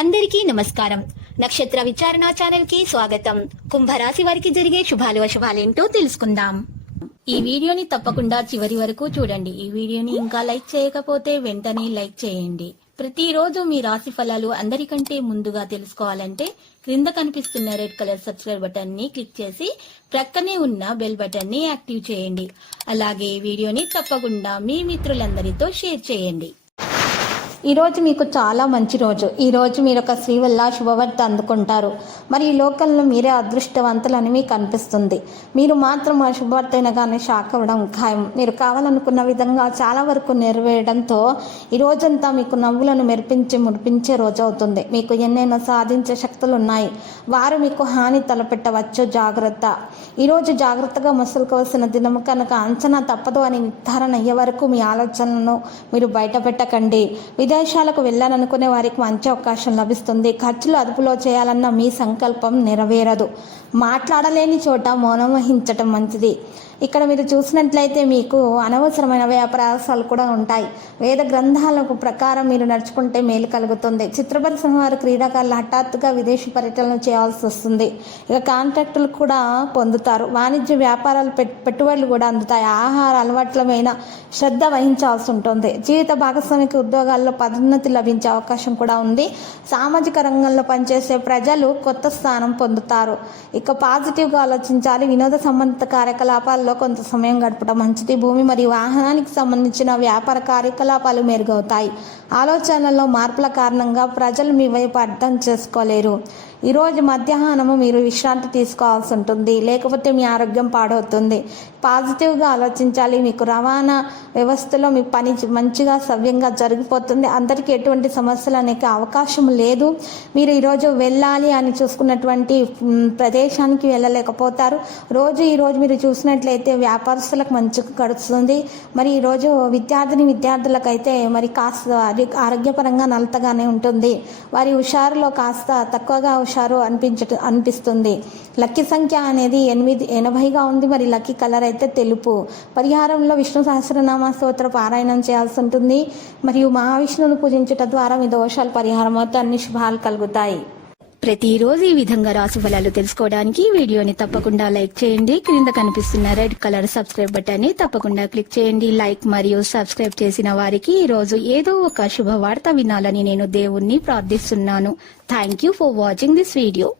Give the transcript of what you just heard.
అందరికీ నమస్కారం. నక్షత్ర విచారణ ఛానల్ కి స్వాగతం. కుంభరాశి వారికి జరిగే శుభాలు అశుభాలేంటో తెలుసుకుందాం. ఈ వీడియోని తప్పకుండా చివరి వరకు చూడండి. ఈ వీడియోని ఇంకా లైక్ చేయకపోతే వెంటనే లైక్ చేయండి. ప్రతిరోజు మీ రాశి ఫలాలు అందరికంటే ముందుగా తెలుసుకోవాలంటే క్రింద కనిపిస్తున్న రెడ్ కలర్ సబ్స్క్రైబ్ బటన్ ని క్లిక్ చేసి ప్రక్కనే ఉన్న బెల్ బటన్ ని యాక్టివ్ చేయండి. అలాగే ఈ వీడియోని తప్పకుండా మీ మిత్రులందరితో షేర్ చేయండి. ఈరోజు మీకు చాలా మంచి రోజు. ఈరోజు మీరు ఒక స్త్రీ వల్ల శుభవార్త అందుకుంటారు. మరి ఈ లోకంలో మీరే అదృష్టవంతులని మీకు అనిపిస్తుంది. మీరు మాత్రం ఆ శుభవార్త అయినగానే షాక్ అవ్వడం ఖాయం. మీరు కావాలనుకున్న విధంగా చాలా వరకు నెరవేరడంతో ఈ రోజంతా మీకు నవ్వులను మెరిపించి ముడిపించే రోజు అవుతుంది. మీకు ఎన్నైనా సాధించే శక్తులు ఉన్నాయి. వారు మీకు హాని తలపెట్టవచ్చు, జాగ్రత్త. ఈరోజు జాగ్రత్తగా మసులుకోవాల్సిన దినము కనుక అంచనా తప్పదు అని నిర్ధారణ అయ్యే వరకు మీ ఆలోచనలను మీరు బయట పెట్టకండి. విదేశాలకు వెళ్ళాలనుకునే వారికి మంచి అవకాశం లభిస్తుంది. ఖర్చులు అదుపులో చేయాలన్న మీ సంకల్పం నెరవేరదు. మాట్లాడలేని చోట మౌనం వహించటం మంచిది. ఇక్కడ మీరు చూసినట్లయితే మీకు అనవసరమైన వ్యాపారాలు కూడా ఉంటాయి. వేద గ్రంథాలకు ప్రకారం మీరు నడుచుకుంటే మేలు కలుగుతుంది. చిత్రపరిశ్రమ వారు క్రీడాకారులు హఠాత్తుగా విదేశీ పర్యటనలు చేయాల్సి వస్తుంది. ఇక కాంట్రాక్టులు కూడా పొందుతారు. వాణిజ్య వ్యాపారాలు పెట్టుబడులు కూడా అందుతాయి. ఆహార అలవాట్ల మీద శ్రద్ధ వహించాల్సి ఉంటుంది. జీవిత భాగస్వామికి ఉద్యోగాల్లో పదోన్నతి లభించే అవకాశం కూడా ఉంది. సామాజిక రంగంలో పనిచేసే ప్రజలు కొత్త స్థానం పొందుతారు. ఇక పాజిటివ్గా ఆలోచించాలి. వినోద సంబంధిత కార్యకలాపాల్లో కొంత సమయం గడపడం మంచిది. భూమి మరియు వాహనానికి సంబంధించిన వ్యాపార కార్యకలాపాలు మెరుగవుతాయి. ఆలోచనల్లో మార్పుల కారణంగా ప్రజలు మీ వైపు అర్థం చేసుకోలేరు. ఈరోజు మధ్యాహ్నము మీరు విశ్రాంతి తీసుకోవాల్సి ఉంటుంది, లేకపోతే మీ ఆరోగ్యం పాడవుతుంది. పాజిటివ్గా ఆలోచించాలి. మీకు రవాణా వ్యవస్థలో మీ పని మంచిగా సవ్యంగా జరిగిపోతుంది. అందరికీ ఎటువంటి సమస్యలు అనేక అవకాశం లేదు. మీరు ఈరోజు వెళ్ళాలి అని చూసుకున్నటువంటి ప్రదేశానికి వెళ్ళలేకపోతారు. ఈరోజు మీరు చూసినట్లయితే వ్యాపారస్తులకు మంచిగా గడుస్తుంది. మరి ఈరోజు విద్యార్థులకైతే మరి కాస్త ఆరోగ్యపరంగా నలతగానే ఉంటుంది. వారి హుషారులో కాస్త తక్కువగా హుషారు అనిపిస్తుంది. లక్కీ సంఖ్య అనేది 80గా ఉంది. మరి లక్కీ కలర్ అయితే తెలుపు. పరిహారంలో విష్ణు సహస్రనామ స్తోత్ర పారాయణం చేయాల్సి ఉంటుంది. మరియు మహావిష్ణువును పూజించుట ద్వారా మీ దోషాలు పరిహారం అవుతాయి, అన్ని శుభాలు కలుగుతాయి. ప్రతిరోజు ఈ విధంగా రాశి ఫలాలు తెలుసుకోవడానికి వీడియోని తప్పకుండా లైక్ చేయండి. క్రింద కనిపిస్తున్న రెడ్ కలర్ సబ్స్క్రైబ్ బటన్ ని తప్పకుండా క్లిక్ చేయండి. లైక్ మరియు సబ్స్క్రైబ్ చేసిన వారికి ఈ రోజు ఏదో ఒక శుభవార్త వినాలని నేను దేవుణ్ణి ప్రార్థిస్తున్నాను. Thank you for watching this video.